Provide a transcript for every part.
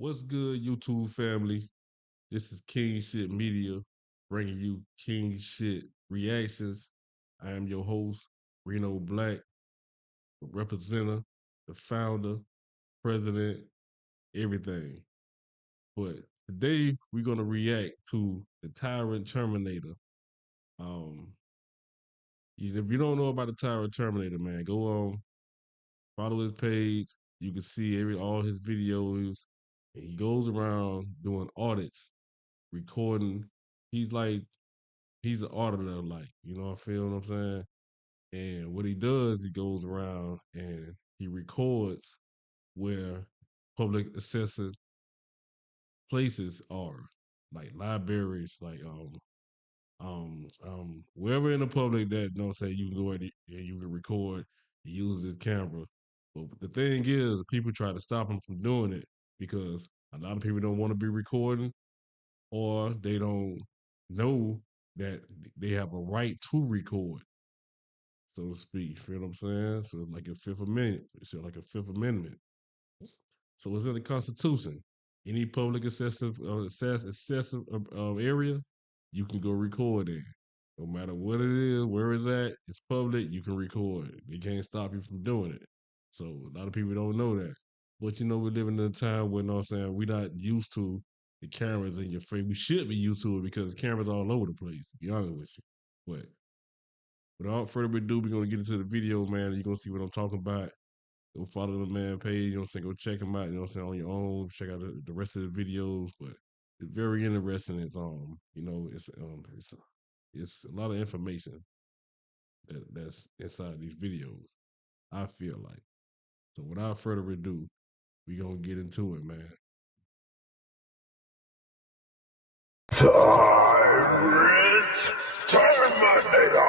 What's good, YouTube family? This is King Shit Media bringing you King Shit reactions. I am your host, Reno Black, the representative, the founder, president, everything. But today we're gonna react to the Tyrant Terminator. Um, if you don't know about the Tyrant Terminator, man, go on, follow his page. You can see all his videos. And he goes around doing audits, recording. He's like he's an auditor, like, I feel what I'm saying? And what he does, he goes around and he records where public accessible places are, like libraries, like wherever in the public that don't say you can go in and you can record, use the camera. But the thing is, people try to stop him from doing it because a lot of people don't want to be recording, or they don't know that they have a right to record, so to speak. Feel what I'm saying? So like a Fifth Amendment. It's like a Fifth Amendment. So it's in the Constitution. Any public accessive area, you can go record in. No matter what it is, where it's at, it's public. You can record. They can't stop you from doing it. So a lot of people don't know that. But we're living in a time where, I'm saying, we're not used to the cameras in your face. We should be used to it because cameras all over the place. To be honest with you, but without further ado, we're gonna get into the video, man. You're gonna see what I'm talking about. Go follow the man page, Go check him out, on your own. Check out the rest of the videos. But it's very interesting. It's a lot of information that's inside these videos, I feel like. So without further ado, we gonna get into it, man. Tyrant Terminator!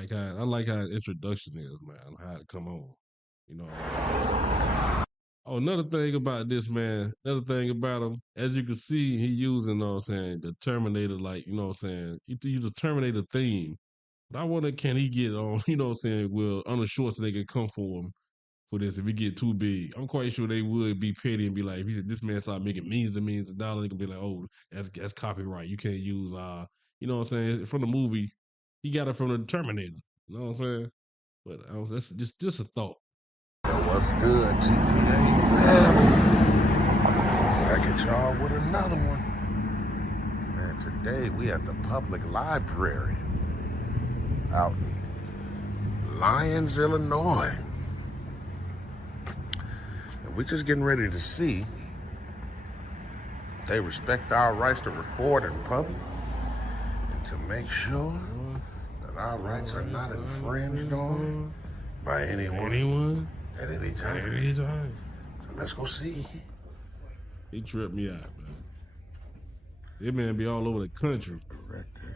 I like how introduction is, man. How it come on, you know. Oh, another thing about this, man. Another thing about him, as you can see, he using, the Terminator, like, he used the Terminator theme. But I wonder, can he get on, will Arnold Schwarzenegger come for him for this if he get too big? I'm quite sure they would be petty and be like, if this man start making millions of dollars, they could be like, oh, that's copyright. You can't use, from the movie. He got it from the Terminator. You know what I'm saying? But that's just a thought. What's good, TTA family? Back at y'all with another one. Man, today we at the public library out in Lyons, Illinois. And we just getting ready to see if they respect our rights to record in public and to make sure that our rights are not infringed on by anyone at any time. So let's go see. He tripped me out, man. That man be all over the country. Directors.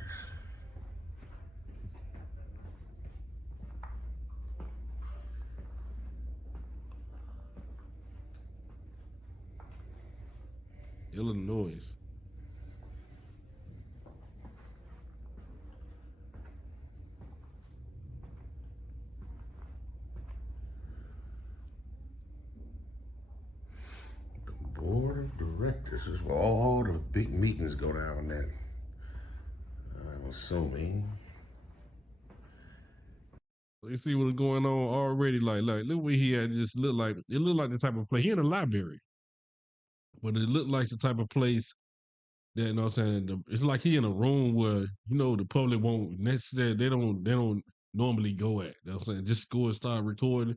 Illinois. Board of Directors is where all the big meetings go down at. I'm assuming. You see what's going on already? Like look where he had. Just looked like the type of place. He in a library, but it looked like the type of place that, it's like he in a room where the public won't necessarily. They don't normally go at. You know what I'm saying? Just go and start recording.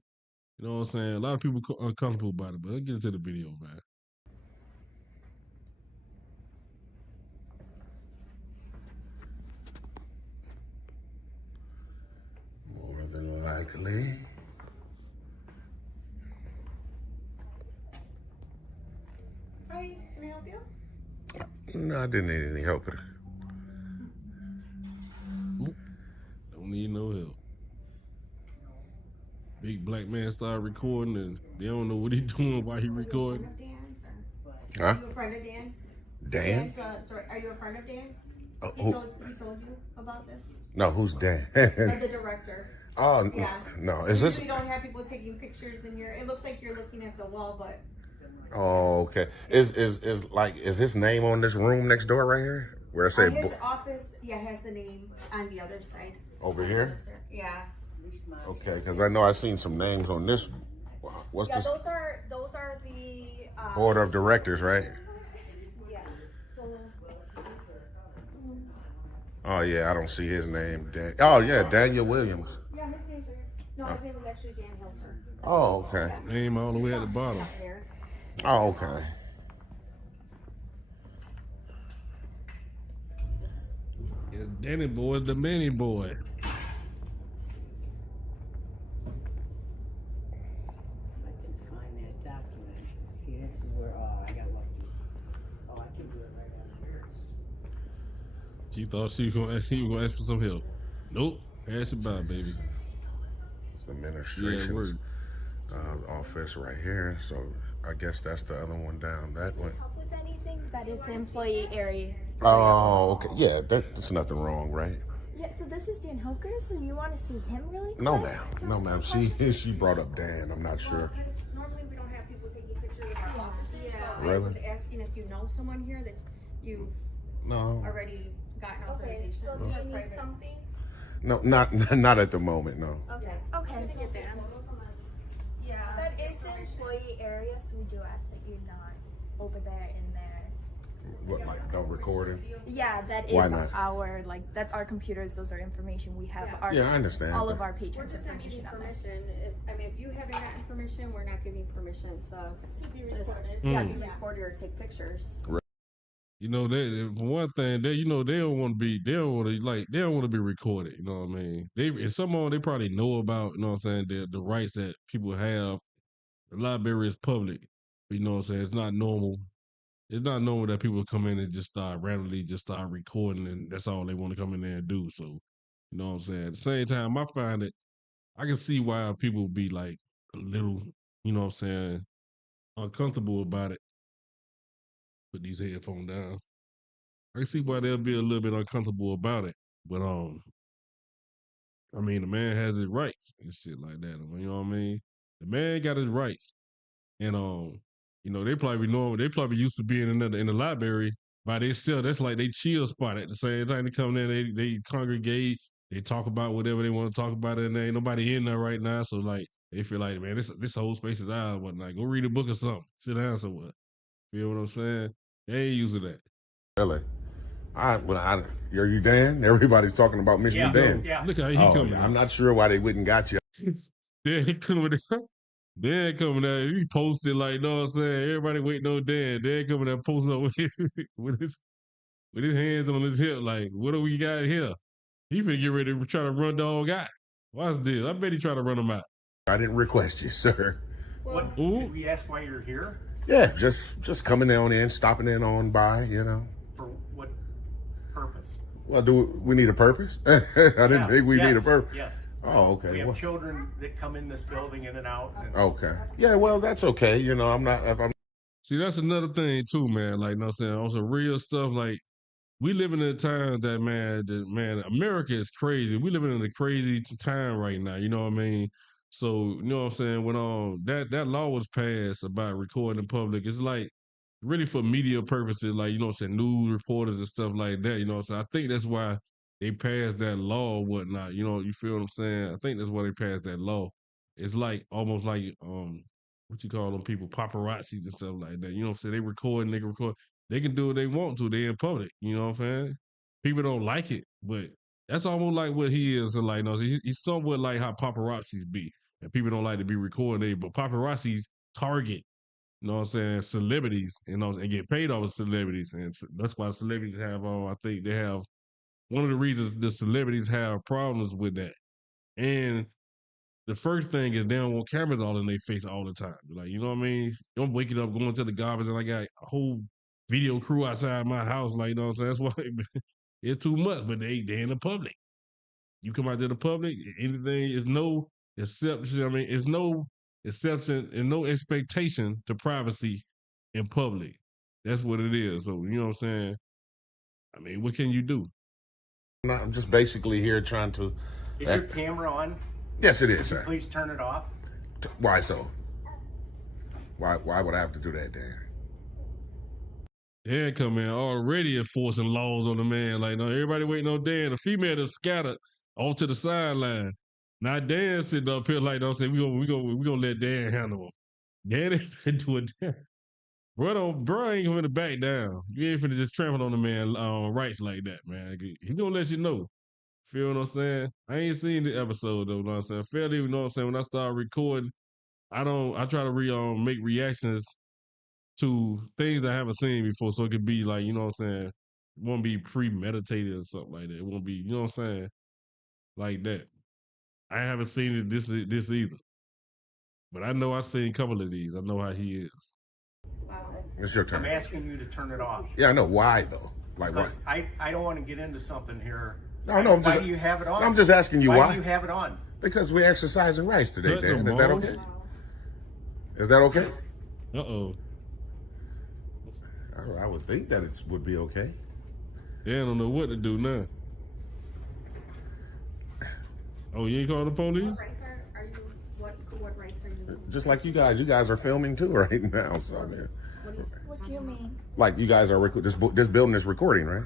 You know what I'm saying? A lot of people uncomfortable about it, but let's get into the video, man. More than likely. Hi, can I help you? No, I didn't need any help with it. Don't need no help. Big black man start recording and they don't know what he doing while he recording. Huh? Are you a friend of Dan's? Dan? Dan's are you a friend of Dan's? He Who? told you about this? No, who's Dan? The director. Oh, Yeah. no. Is You this? usually don't have people taking pictures in your. It looks like you're looking at the wall, but. Oh, okay. Is his name on this room next door right here? Where I say His office, has the name on the other side. over here? Yeah. Okay, because I know I've seen some names on this. What's Yeah, this? those are the Board of directors, right? Yeah. So. Oh yeah, I don't see his name. Oh yeah, Daniel Williams. Yeah, his name's no, his name is actually Dan Hilfer. Oh okay. Name all the way at the bottom. Oh okay. Yeah, Danny boy is the mini boy. I can find that document. See, this is where, I got lucky. Oh, I can do it right out here. She thought she was gonna ask for some help. Nope. Ask about, baby. It's the Yeah, administration's word. office right here. So I guess that's the other one down that way. Help with anything? That is the employee area. Oh okay. Yeah, that's nothing wrong, right? Yeah, so this is Dan Hoker, so you want to see him really quick? No ma'am. To No ask ma'am. him She brought up Dan. I'm not sure. Normally we don't have people taking pictures of our offices. Yeah. So Really? I was asking if you know someone here that you've No. already gotten Okay, authorization. so do you need something? No, not at the moment. No. Okay. Okay. Get that. Yeah. That is the employee area, so we do ask that you're not over there in there. What, like don't record it? Yeah, that Why is not? our, that's our computers, those are information. We have our, Yeah, I understand. all but- of our We're patrons' just not giving information on there. permission. If you haven't gotten permission, we're not giving permission to be recorded. Mm. Yeah, be recorded or take pictures. You know, for one thing, they don't want to be recorded. You know what I mean? And some of them, they probably know about, you know what I'm saying, the rights that people have. The library is public. You know what I'm saying? It's not normal. It's not normal that people come in and just start randomly just start recording and that's all they want to come in there and do. So, you know what I'm saying? At the same time, I find it, I can see why people be like a little, you know what I'm saying, uncomfortable about it. Put these headphones down. I can see why they'll be a little bit uncomfortable about it. But I mean, the man has his rights and shit like that. You know what I mean? The man got his rights, and you know, they probably normal. They probably used to being in the library by themselves. That's like they chill spot at the same time they come in. They congregate. They talk about whatever they want to talk about in there. Ain't nobody in there right now, so like they feel like, man, this whole space is ours. Whatnot. Go read a book or something. Sit down somewhere. Feel what I'm saying? They ain't using that. Really? Are you Dan? Everybody's talking about Michigan Dan. Yeah. Look how he Oh, coming. yeah, I'm not sure why they wouldn't got you. Dan coming out. Dan coming out. He posted like, know what I'm saying? Everybody waiting on Dan. Dan coming out posting up with his hands on his hip, like, what do we got here? He finna get ready to try to run dog out. Watch this. I bet he try to run him out. I didn't request you, sir. Well, Did we ask why you're here? Yeah, just coming down in, stopping in on by, you know. For what purpose? Well, do we need a purpose? I didn't think we need a purpose. Yes. Oh, okay. We have Well, children that come in this building in and out. And okay. Yeah, well, that's okay. You know, I'm not. If I'm See, that's another thing too, man. Like, you know what I'm saying? On some real stuff, like, we living in a time that, man, America is crazy. We living in a crazy time right now. You know what I mean? So, you know what I'm saying? When that law was passed about recording in public, it's like really for media purposes, like, you know what I'm saying, news reporters and stuff like that. You know what I'm saying? I think that's why they passed that law or whatnot. You know, you feel what I'm saying? I think that's why they passed that law. It's like almost like what you call them people, paparazzis and stuff like that. You know what I'm saying? They can record. They can do what they want to. They in public. You know what I'm saying? People don't like it, but that's almost like what he is. And like, no, he's somewhat like how paparazzis be. And people don't like to be recorded, but paparazzis target, you know what I'm saying, celebrities, you know, and get paid off of celebrities. And that's why celebrities have, I think they have, one of the reasons the celebrities have problems with that. And the first thing is they don't want cameras all in their face all the time. Like, you know what I mean? Don't waking up going to the garbage and I got a whole video crew outside my house. Like, you know what I'm saying? That's why it's too much, but they in the public. You come out to the public, anything is no exception. I mean, it's no exception and no expectation to privacy in public. That's what it is. So you know what I'm saying? I mean, what can you do? I'm just basically here trying to. Is your camera on? Yes, it is, Could you sir. please turn it off? Why so? Why would I have to do that, Dan? Dan come in already enforcing laws on the man. Like, no, everybody waiting on Dan. The female is scattered off to the sideline. Now Dan sitting up here like, don't say we gonna let Dan handle him. Dan ain't finna do it. Bro ain't gonna back down. You ain't finna just trample on the man rights like that, man. He gonna let you know. Feel what I'm saying? I ain't seen the episode though, know what I'm saying? Fairly, you know what I'm saying? When I start recording, I try to make reactions to things I haven't seen before, so it could be like, you know what I'm saying? It won't be premeditated or something like that. It won't be, you know what I'm saying? Like that. I haven't seen it this either. But I know I've seen a couple of these. I know how he is. It's your I'm turn. asking you to turn it off. Yeah, I know. Why though? Like why? Because I don't want to get into something here. No, I'm Why just. do you have it on? I'm just asking you Why why. do you have it on? Because we're exercising rights today, Cut Dan. them Is that balls. okay? Is that okay? Uh-oh. I would think that it would be okay. Dan don't know what to do now. Oh, you ain't called the police? What rights are you? What rights are you? Just like you guys are filming too right now. So I mean, What do you mean? like you guys are this building is recording, right?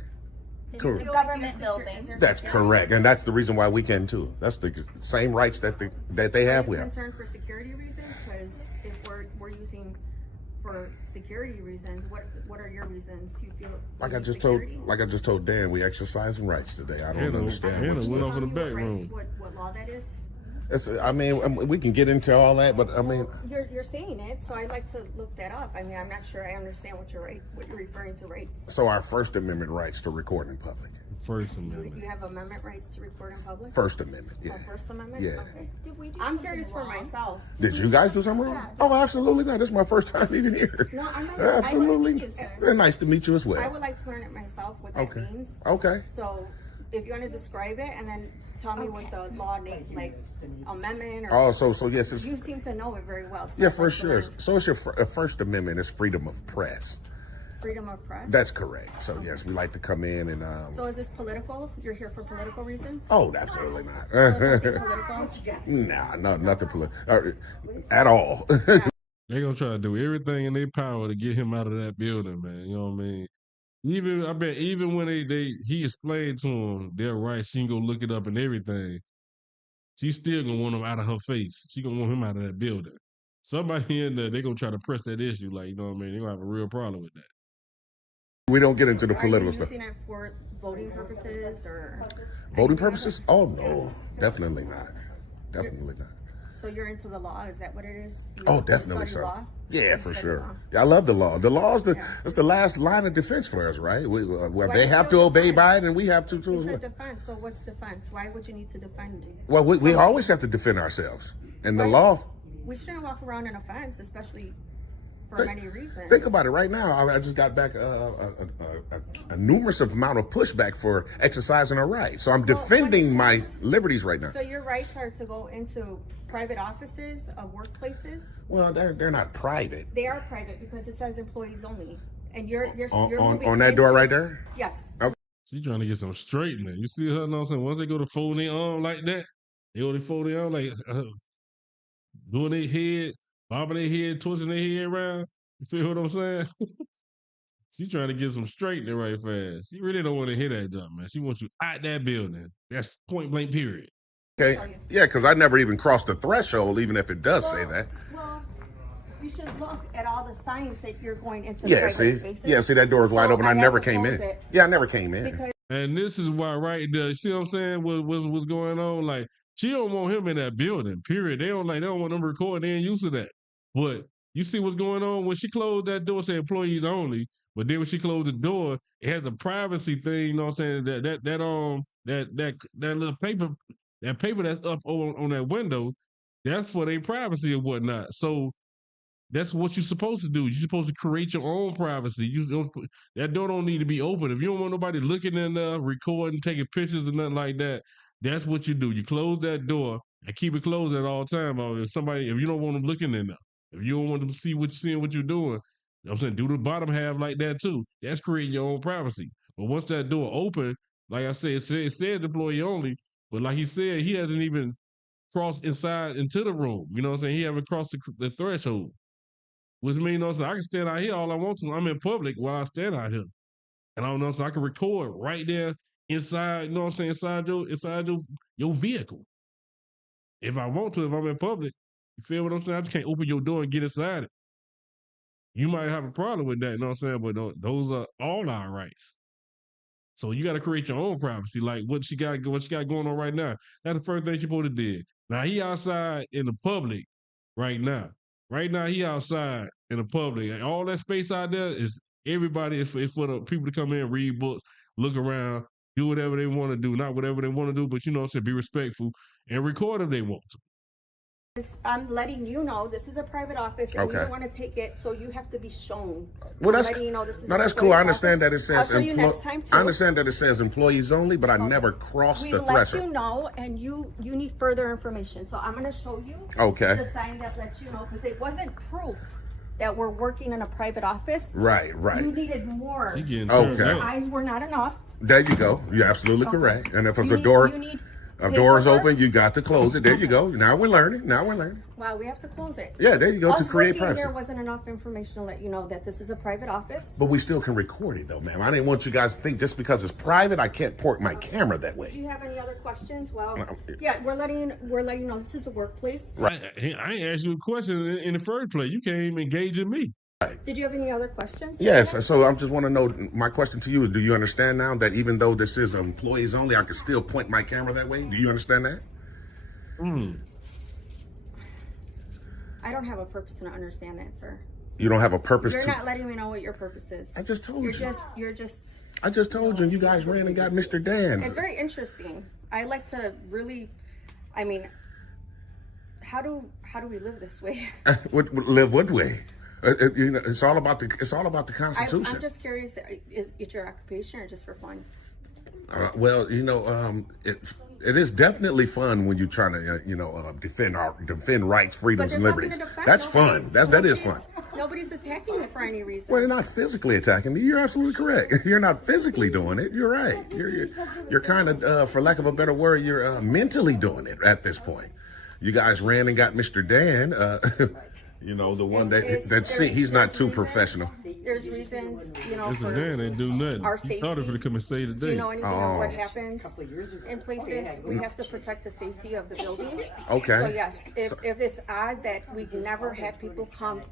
Cool. It's a government building. That's correct, and that's the reason why we can too. That's the same rights that they have. Are We you have. concerned for security reasons? Because if we're using for security reasons, what are your reasons? You feel Like I just security? told Dan, we exercising rights today. I don't understand. Hannah What's went the, off in the Tell me back what rights- room. What law that is? I mean, we can get into all that, but I mean, You're saying it, so I'd like to look that up. I mean, I'm not sure I understand what you're referring to rights. so our First Amendment rights to record in public. First You Amendment. have amendment rights to record in public? First Amendment, Oh, yeah. First Amendment? Yeah. Okay. Did we do I'm something curious for wrong? myself. Did you guys do something wrong? Oh, absolutely not. This is my first time even here. No, I'm not. Absolutely. I meet you, sir. Nice to meet you as well. I would like to learn it myself, what that Okay. means. Okay. So, if you want to describe it and then tell me what the law name, like amendment or. Oh, so yes, it's You seem to know it very well. So yeah, I'd for like to sure. learn So it's your First Amendment is freedom of press. Freedom of press. That's correct. So yes, we like to come in and So is this political? You're here for political reasons? oh, absolutely not. So it's nothing political? Nah, no, nothing political at all. They gonna try to do everything in their power to get him out of that building, man. You know what I mean? Even when he explained to him their rights, she can go look it up and everything. She's still gonna want him out of her face. She gonna want him out of that building. Somebody in there, they gonna try to press that issue, like, you know what I mean? They gonna have a real problem with that. We don't get into the Are you political stuff. using it for voting purposes or? Voting purposes? Oh no, definitely not. Definitely not. So you're into the law? Is that what it is? You Oh, definitely study so. law? Yeah, You for study sure. law? Yeah, I love the law. The law is Yeah. it's the last line of defense for us, right? Well, Why they is have it to a obey defense? by it, and we have to too. You As well. said defense. So what's defense? Why would you need to defend? Well, we something? always have to defend ourselves, and the Right. law. We shouldn't walk around in a fence, especially for many reasons. Think about it right now. I just got back a numerous amount of pushback for exercising our rights. So I'm Well, what defending it my says- liberties right now. So your rights are to go into private offices of workplaces. Well, they're not private. They are private because it says employees only, and you're On moving that door into- right there? Yes. She trying to get some straightening. You see her, know what I'm saying? Once they go to fold their arm like that, they go to fold their arm like doing their head, bobbing their head, twisting their head around. You feel what I'm saying? She trying to get some straightening right fast. She really don't want to hear that jump, man. She wants you out that building. That's point blank period. Okay. Yeah, because I never even crossed the threshold, even if it does say that. Well, you should look at all the signs that you're going into Yeah, private see? spaces. Yeah, see, that door is wide So open. I I have never to came in. close it. Yeah, I never came in. Because And this is why right there, you see what I'm saying? What's going on? Like, she don't want him in that building, period. They don't want them recording. They ain't used to that. But you see what's going on? When she closed that door, say employees only, but then when she closed the door, it has a privacy thing, you know what I'm saying? That little paper, that paper that's up on that window, that's for their privacy or whatnot. So that's what you're supposed to do. You're supposed to create your own privacy. That door don't need to be open. If you don't want nobody looking in there, recording, taking pictures or nothing like that, that's what you do. You close that door and keep it closed at all time. Or if you don't want them looking in there, if you don't want them to see what you're seeing, what you're doing, know what I'm saying? Do the bottom half like that too. That's creating your own privacy. But once that door open, like I said, it says employee only, but like he said, he hasn't even crossed inside into the room. You know what I'm saying? He haven't crossed the threshold. Which means, you know, so I can stand out here all I want to. I'm in public while I stand out here. And I don't know, so I can record right there inside, you know what I'm saying, inside your vehicle. If I want to, if I'm in public. You feel what I'm saying? I just can't open your door and get inside it. You might have a problem with that, you know what I'm saying? But those are all our rights. So you got to create your own privacy, like what she got going on right now. That's the first thing she supposed to did. Now he outside in the public right now. Right now he outside in the public. And all that space out there is everybody. It's for the people to come in, read books, look around, do whatever they want to do. Not whatever they want to do, but you know what I'm saying, be respectful and record if they want to. I'm letting you know this is a private office and Okay. you don't want to take it, so you have to be shown. Well, that's I'm letting you know this is no, a that's cool. I employee's understand office. that it says I'll show you next time too. I understand that it says employees only, but I never crossed We the let threshold. you know, and you need further information. So I'm going to show you Okay. the sign that lets you know, because it wasn't proof that we're working in a private office. Right, right. You needed more. She getting Okay. turned Your up. eyes were not enough. There you go. You're absolutely Okay. correct. And if it's You a need- door, you need a door is paperwork. open, you got to close it. There you go. Now we're learning. Now we're learning. Wow, we have to close it. Yeah, there you go, Us to create working privacy. here wasn't enough information to let you know that this is a private office. But we still can record it though, ma'am. I didn't want you guys to think just because it's private, I can't point my camera that Do way. you have any other questions? Well, No. yeah, we're letting you know this is a workplace. I ain't asked you a question in the first place. You can't even engage in me. Did you have any other questions? Yes, so I just want to know, my question to you is, do you understand now that even though this is employees only, I can still point my camera that way? Do you understand that? I don't have a purpose to understand that, sir. You don't have a purpose You're to... not letting me know what your purpose is. I just told you. You're just. I just told you, and you guys ran and got Mr. Dan. It's very interesting. I like to really, I mean, how do we live this way? Live what way? You know, it's all about the Constitution. I'm just curious. Is it your occupation or just for fun? Well, you know, it is definitely fun when you're trying to, defend rights, But freedoms, there's and nothing liberties. to defend. That's fun. That is fun. Nobody's attacking you for any reason. Well, they're not physically attacking me. You're absolutely correct. You're not physically doing it. You're right. You're kind of, for lack of a better word, you're mentally doing it at this point. You guys ran and got Mr. Dan. You know, the one he's not too professional. There's reasons, Mr. Dan ain't do nothing. our He thought he safety. could come and say Do today. you know anything of what Oh. happens in places? We have to protect the safety of the building. Okay. So yes, if it's odd that we've never had people come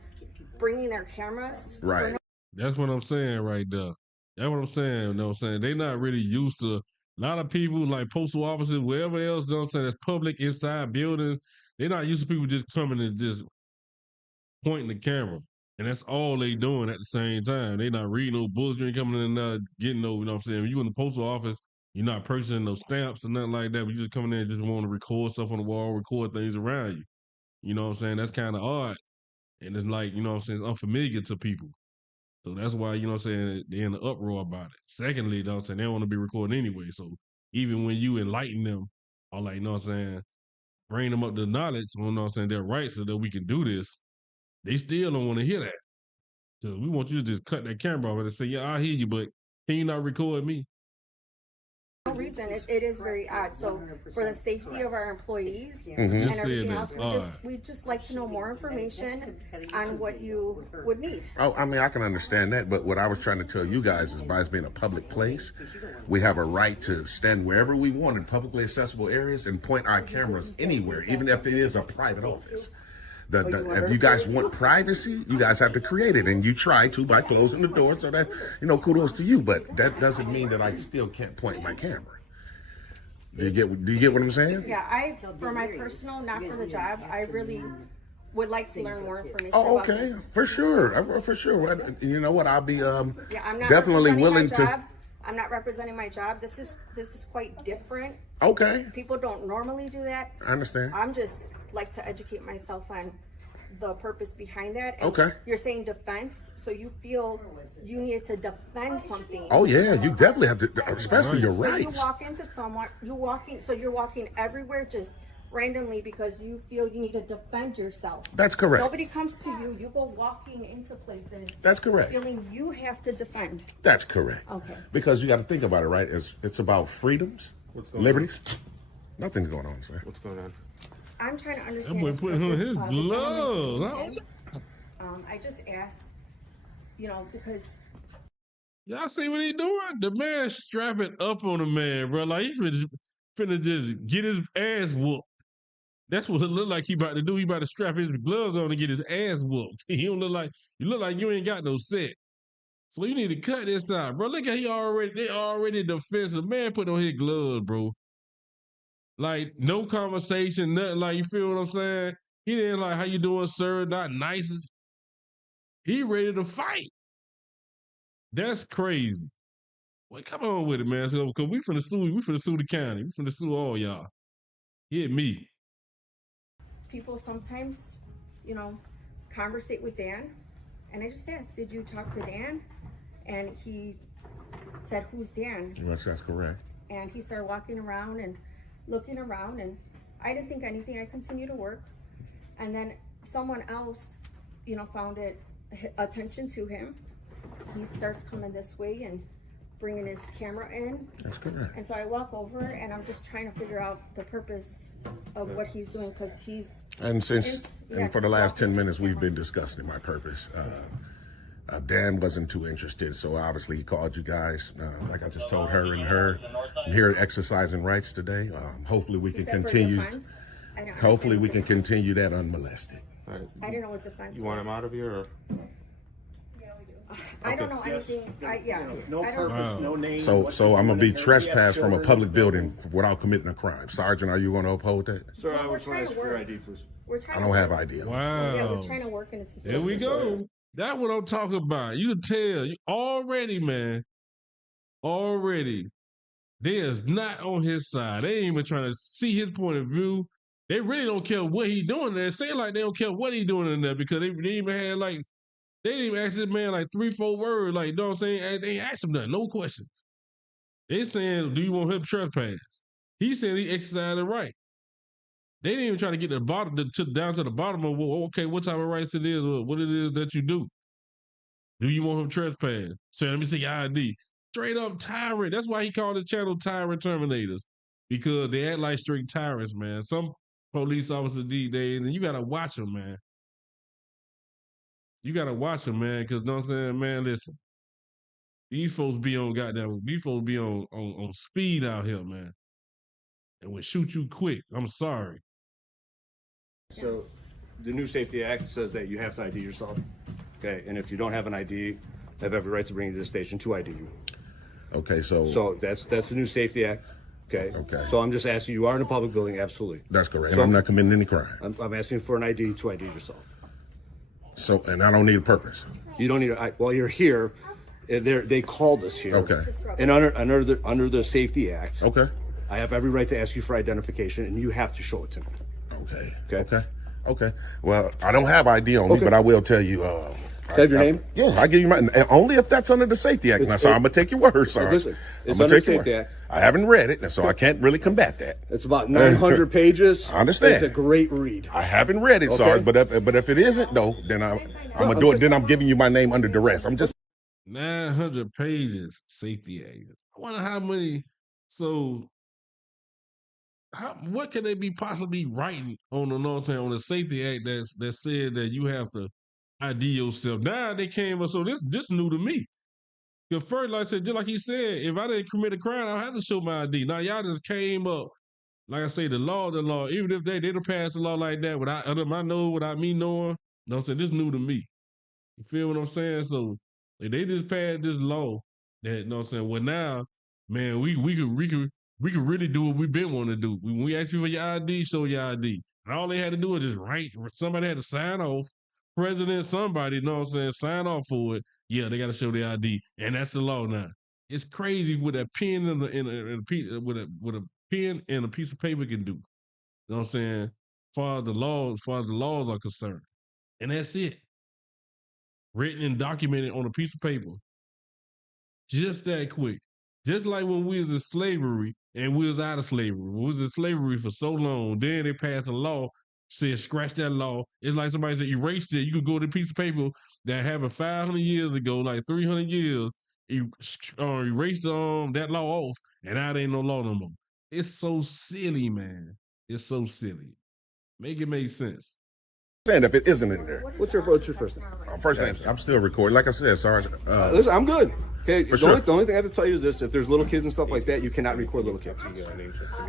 bringing their cameras. Right. That's what I'm saying right there. That's what I'm saying. You know what I'm saying? They not really used to, a lot of people like postal offices, wherever else, you know what I'm saying, that's public inside buildings. They're not used to people just coming and just pointing the camera. And that's all they doing at the same time. They not reading no books, you ain't coming in and getting no, you know what I'm saying? When you in the postal office, you're not purchasing no stamps or nothing like that, but you just coming in and just want to record stuff on the wall, record things around you. You know what I'm saying? That's kind of odd. And it's like, you know what I'm saying, it's unfamiliar to people. So that's why, you know what I'm saying, they're in the uproar about it. Secondly, you know what I'm saying, they don't want to be recording anyway. So even when you enlighten them, or like, you know what I'm saying, bring them up to knowledge, you know what I'm saying, their rights so that we can do this, they still don't want to hear that. So we want you to just cut that camera off and say, yeah, I hear you, but can you not record me? No reason. It is very odd. So for the safety of our employees Just and said everything that. else, we just like to know more information on what you would need. Oh, I mean, I can understand that, but what I was trying to tell you guys is by us being a public place, we have a right to stand wherever we want in publicly accessible areas and point our cameras anywhere, even if it is a private office. If you guys want privacy, you guys have to create it, and you try to by closing the door. So that, kudos to you, but that doesn't mean that I still can't point my camera. Do you get what I'm saying? Yeah, for my personal, not for the job, I really would like to learn more information Oh, about okay, this. for sure. You know what? I'll be Yeah, I'm not definitely representing willing my to. job. I'm not representing my job. This is quite different. Okay, People don't normally do that. I understand. I'm just like to educate myself on the purpose behind that. And Okay. You're saying defense, so you feel you need to defend something. Oh yeah, you definitely have to, especially your So you rights. walk into someone, you're walking everywhere just randomly because you feel you need to defend yourself. That's correct. Nobody comes to you. You go walking into places. That's correct. Feeling you have to defend. That's correct. Okay. Because you got to think about it, right? It's about freedoms, liberties. Nothing's going on, sir. What's going on? I'm trying to That understand. boy his putting on purpose, his the gentleman gloves. came in. I just asked, because Y'all see what he doing? The man strapping up on the man, bro. Like he finna just get his ass whooped. That's what it look like he about to do. He about to strap his gloves on and get his ass whooped. He don't look like you ain't got no set. So you need to cut this out, bro. Look at they already defensive. Man put on his gloves, bro. Like no conversation, nothing. Like you feel what I'm saying? He didn't like how you doing, sir. Not nice. He ready to fight. That's crazy. Well, come on with it, man. So, cause we finna sue the county. We finna sue all y'all. Hit me. people sometimes, conversate with Dan. And I just asked, did you talk to Dan? And he said, who's Dan? Yes, that's correct. And he started walking around and looking around, and I didn't think anything. I continued to work. And then someone else, found it attention to him. He starts coming this way and bringing his camera in. That's correct. And so I walk over and I'm just trying to figure out the purpose of what he's doing, because he's... And for the last 10 minutes, we've been discussing my purpose. Dan wasn't too interested, so obviously he called you guys. Like I just told her, I'm here exercising rights today. Hopefully we can continue. Hopefully we can continue that unmolested. All right. I didn't know what defense You want was. him out of here? Or? I don't know anything. No I don't- purpose, no name. So what I'm you're gonna be doing, trespassed from a children public in the building without committing a crime. Sergeant, are you going to uphold that? Sir, Well, I we're would trying ask to for your work. ID, please. We're trying I to don't have work. idea. Wow. Yeah, we're trying to work, and it's a There we go. That's what I'm talking about. You can tell you already, man. Already, they is not on his side. They ain't even trying to see his point of view. They really don't care what he doing there. Say like they don't care what he doing in there, because they even had like they didn't even ask this man like 3-4 words. Like, you know what I'm saying? They ain't asked him nothing, no questions. They saying, do you want him to trespass? He said he exercised the right. They didn't even try to get to the bottom, down to the bottom of what type of rights it is, or what it is that you do. Do you want him to trespass? Say, let me see your ID. Straight up tyrant. That's why he called his channel Tyrant Terminators, because they act like straight tyrants, man. Some police officers these days, and you gotta watch them, man. You gotta watch them, man, because, you know what I'm saying, man, listen. These folks be on speed out here, man. And will shoot you quick. I'm sorry. So, the new Safety Act says that you have to ID yourself. Okay, and if you don't have an ID, they have every right to bring you to the station to ID you. Okay, so So that's the new Safety Act. Okay. Okay. So I'm just asking, you are in a public building, absolutely. that's correct. So And I'm not committing any crime. I'm asking for an ID to ID yourself. So, and I don't need a purpose. You don't need to. While you're here, they called us here. Okay. And under the Safety Act, Okay. I have every right to ask you for identification, and you have to show it to me. Okay. Okay. Okay. Well, I don't have ID on me, Okay. but I will tell you. Can I have your name? Yeah, I give you my only if that's under the Safety Act. Now, so I'm gonna take your word, Sarge. Listen, I'm it's gonna under take your Safety word. Act. I haven't read it, and so I can't really combat that. It's about 900 pages. I understand. It's a great read. I haven't read it, Okay. Sarge. But if it isn't, though, then I'm gonna do it. Then I'm giving you my name under duress. I'm just 900 pages, Safety Act. I wonder how many. So, what could they be possibly writing on the, know what I'm saying, on the Safety Act that said that you have to ID yourself? Now they came up, so this new to me. Because first, like I said, just like he said, if I didn't commit a crime, I don't have to show my ID. Now y'all just came up, like I say, the law. Even if they don't pass a law like that without under my nose, without me knowing, you know what I'm saying, this new to me. You feel what I'm saying? So if they just passed this law that, you know what I'm saying, well now, man, we could really do what we've been wanting to do. When we ask you for your ID, show your ID. And all they had to do was just write, somebody had to sign off, president, somebody, you know what I'm saying, sign off for it. Yeah, they got to show their ID, and that's the law now. It's crazy what a pen and a pen and a piece of paper can do. You know what I'm saying? As far as the laws are concerned, and that's it. Written and documented on a piece of paper, just that quick, Just like when we was in slavery and we was out of slavery. We was in slavery for so long. Then they passed a law, said scratch that law. It's like somebody said erased it. You could go to a piece of paper that happened 500 years ago, like 300 years, erase that law off, and now there ain't no law no more. It's so silly, man. It's so silly. Make it make sense. Saying if it isn't in there. What's your first name? First name, I'm still recording. Like I said, Sarge. Listen, I'm good. Okay, sure. The only thing I have to tell you is this: if there's little kids and stuff like that, you cannot record little kids.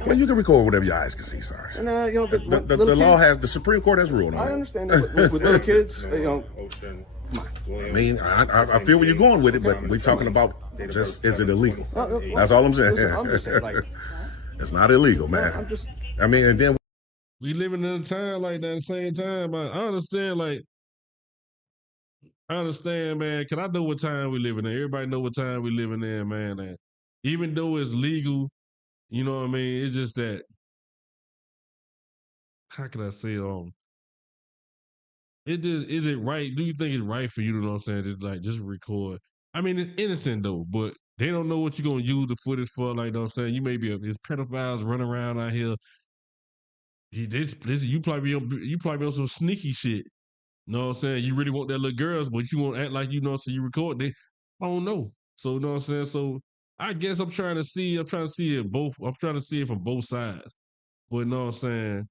Well, you can record whatever your eyes can see, Sarge. And you know, The law has, the Supreme Court has ruled on it. I understand that, but with little kids, you know. I mean, I feel where you're going with it, but we're talking about just, is it illegal? That's all I'm saying. Listen, I'm just saying, like, it's not illegal, man. I mean, and then We living in a time like that at the same time. I understand, man, because I know what time we living in. Everybody know what time we living in, man. And even though it's legal, you know what I mean? It's just that, how can I say it? Is it right? Do you think it's right for you to know what I'm saying? Just record. I mean, it's innocent though, but they don't know what you're gonna use the footage for. Like, know what I'm saying? You may be it's pedophiles running around out here. You probably be on some sneaky shit. You know what I'm saying? You really want that little girls, but you won't act like you know, so you record it. I don't know. So you know what I'm saying? So I guess I'm trying to see it I'm trying to see it from both sides. But you know what I'm saying?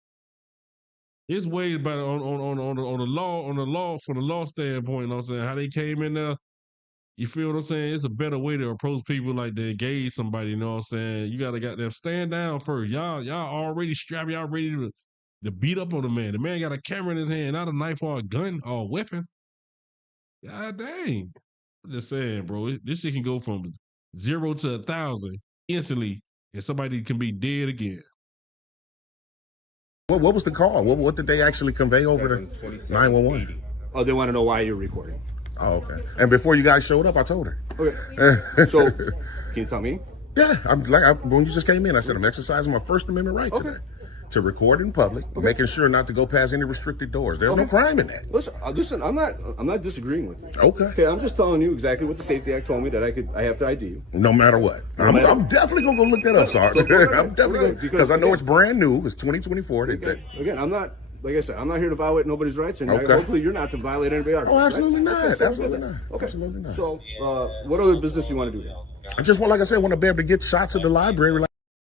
It's ways about on the law from the law standpoint, you know what I'm saying? How they came in there, you feel what I'm saying? It's a better way to approach people, like to engage somebody, you know what I'm saying? You gotta got them stand down first. Y'all already strapped, y'all ready to beat up on the man. The man got a camera in his hand, not a knife or a gun or a weapon. God dang. I'm just saying, bro. This shit can go from 0 to 1,000 instantly, and somebody can be dead again. what was the call? What did they actually convey over to 911? Oh, they want to know why you're recording. Oh, okay. And before you guys showed up, I told her. Okay. So, can you tell me? Yeah, when you just came in, I said I'm exercising my First Amendment right today to record in public, making sure not to go past any restricted doors. There's no crime in that. Listen, I'm not disagreeing with you. Okay. I'm just telling you exactly what the Safety Act told me that I have to ID you. No matter what. I'm definitely gonna go look that up, Sarge. I'm definitely because I know it's brand new. It's 2024. Again, I'm not. Like I said, I'm not here to violate nobody's rights, and Okay. hopefully you're not to violate anybody else's. Oh, absolutely not. Okay, Absolutely not. Okay. Absolutely not. So, what other business you want to do here? I just want, like I said, want to be able to get shots of the library.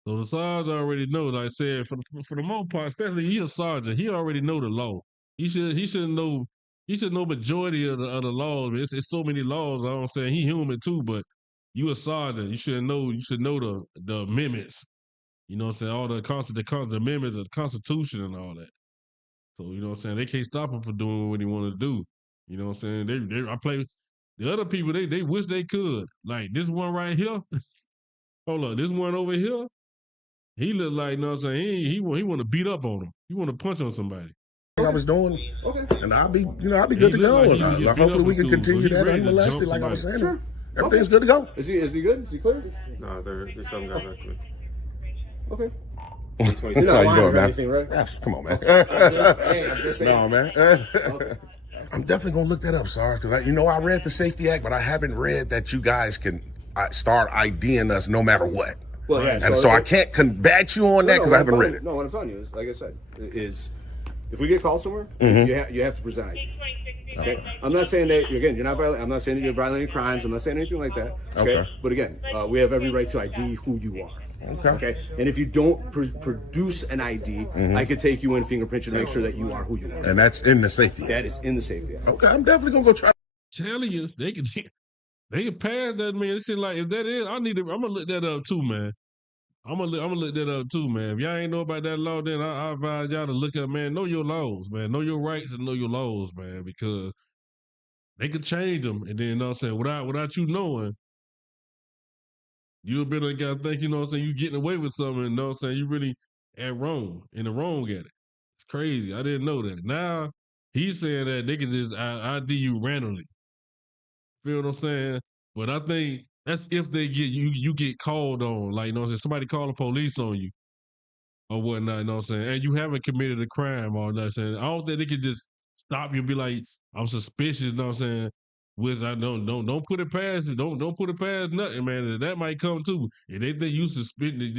So the sergeant already know, like I said, for the most part, especially he a sergeant, he already know the law. He should know majority of the laws. It's so many laws. I'm saying he human too, but you a sergeant, you should know the amendments. You know what I'm saying? All the amendments of the Constitution and all that. So you know what I'm saying? They can't stop him from doing what he want to do. You know what I'm saying? I play the other people. They wish they could. Like this one right here. Hold up, this one over here. He look like, you know what I'm saying? He want to beat up on him. He want to punch on somebody. I was doing, and I'll be good to look go. like he can get beat Hopefully up we in can school, continue so he that ready to unmolested, jump like I was saying. somebody. Sure. Everything's good to go. Is he good? Is he clear? No, they still haven't got back to me. Okay. You're You're not you lying going, or man? anything, right? Come on, man. I'm just saying. No, man. I'm definitely gonna look that up, Sarge, because I read the Safety Act, but I haven't read that you guys can start IDing us no matter what. Well, yeah. And so I can't combat you on that because I haven't read it. No, what I'm telling you is, like I said, is if we get called somewhere, Mm-hmm. you have to present ID. Okay. I'm not saying that you're not violating. I'm not saying that you're violating crimes. I'm not saying anything like that. Okay. But again, we have every right to ID who you are. Okay. And if you don't produce an ID, I could take you in, fingerprint you to make sure that you are who you are. And that's in the Safety Act. That is in the Safety Act. Okay, I'm definitely gonna go try. Telling you, they can pass that, man. It seems like if that is, I'm gonna look that up too, man. I'm gonna look that up too, man. If y'all ain't know about that law, then I advise y'all to look up, man. Know your laws, man. Know your rights and know your laws, man, because they could change them, and then you know what I'm saying, without you knowing, you'll be the guy think, you know what I'm saying, you getting away with something, you know what I'm saying, you really in the wrong at it. It's crazy. I didn't know that. Now he's saying that they can just ID you randomly. Feel what I'm saying? But I think that's if they get you get called on, like, you know what I'm saying, somebody call the police on you or whatnot, you know what I'm saying, and you haven't committed a crime or nothing. I don't think they can just stop you and be like, I'm suspicious, you know what I'm saying? Which I don't put it past it. Don't put it past nothing, man. That might come too. If they think you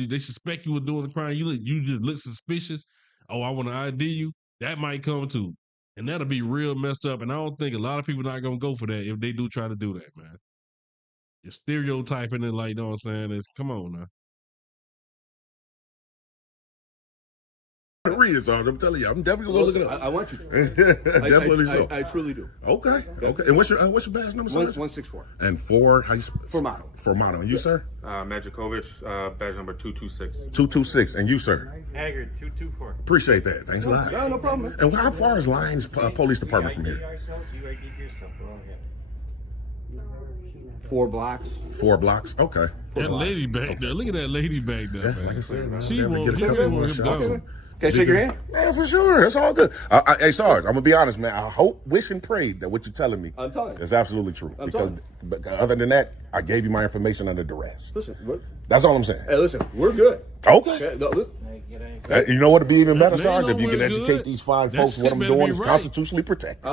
they suspect you were doing the crime. You just look suspicious. Oh, I want to ID you. That might come too, and that'll be real messed up. And I don't think a lot of people not gonna go for that if they do try to do that, man. You're stereotyping it, like, you know what I'm saying? Come on now. Read it, Sarge. I'm telling you, I'm definitely gonna look it up. I want you to. Definitely so. I truly do. Okay. And what's your badge number, Sarge? 164. And four, Formato. Formato. And you, sir? Magicovic, badge number 226. 226. And you, sir? Haggard, 224. Appreciate that. Thanks a lot. Yeah, no problem, man. And how far is Lyons Police Department from here? Ourselves, you ID yourself. We're all here. 4 blocks. 4 blocks. Okay. That lady back there. Look at that lady back there, Yeah, man. like I said, man, She I'm gonna won't. get a She couple more won't shots. go. Can I shake your hand? Yeah, for sure. That's all good. Hey, Sarge, I'm gonna be honest, man. I hope, wish, and pray that what you're telling me I'm telling you. is absolutely true. But other than that, I gave you my information under duress. Listen, That's all I'm saying. hey, listen, we're good. Okay. No, look, You know what would be even better, They Sarge, know if you we're can educate good. these fine That folks shit what I'm better doing be is right. constitutionally protected.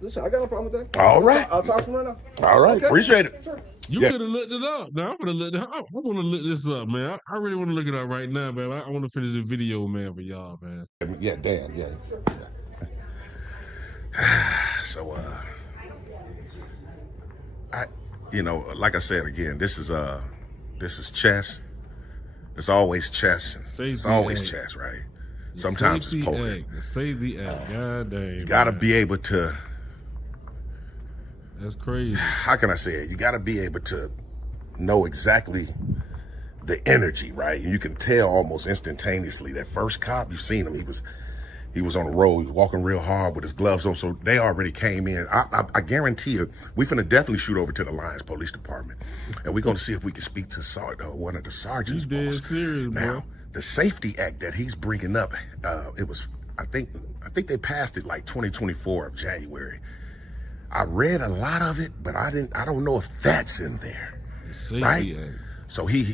listen, I got no problem with that. All right. I'll talk to him right now. All right. Okay. Appreciate it. You Yeah. could have looked it up. Now I'm gonna look. I want to look this up, man. I really want to look it up right now, man. I want to finish the video, man, for y'all, man. Yeah, Dan. Yeah. So, like I said again, this is chess. It's always chess. It's always chess, right? Sometimes it's poker. Save the act. God damn. You gotta be able to. That's crazy. How can I say it? You gotta be able to know exactly the energy, right? And you can tell almost instantaneously. That first cop, you've seen him. He was on the road, he was walking real hard with his gloves on, so they already came in. I guarantee you, we're finna definitely shoot over to the Lyons Police Department, and we're gonna see if we can speak to one of the sergeants. You dead serious, now, bro. the Safety Act that he's bringing up, it was, I think they passed it like 2024 of January. I read a lot of it, but I don't know if that's in there, right? Act. So he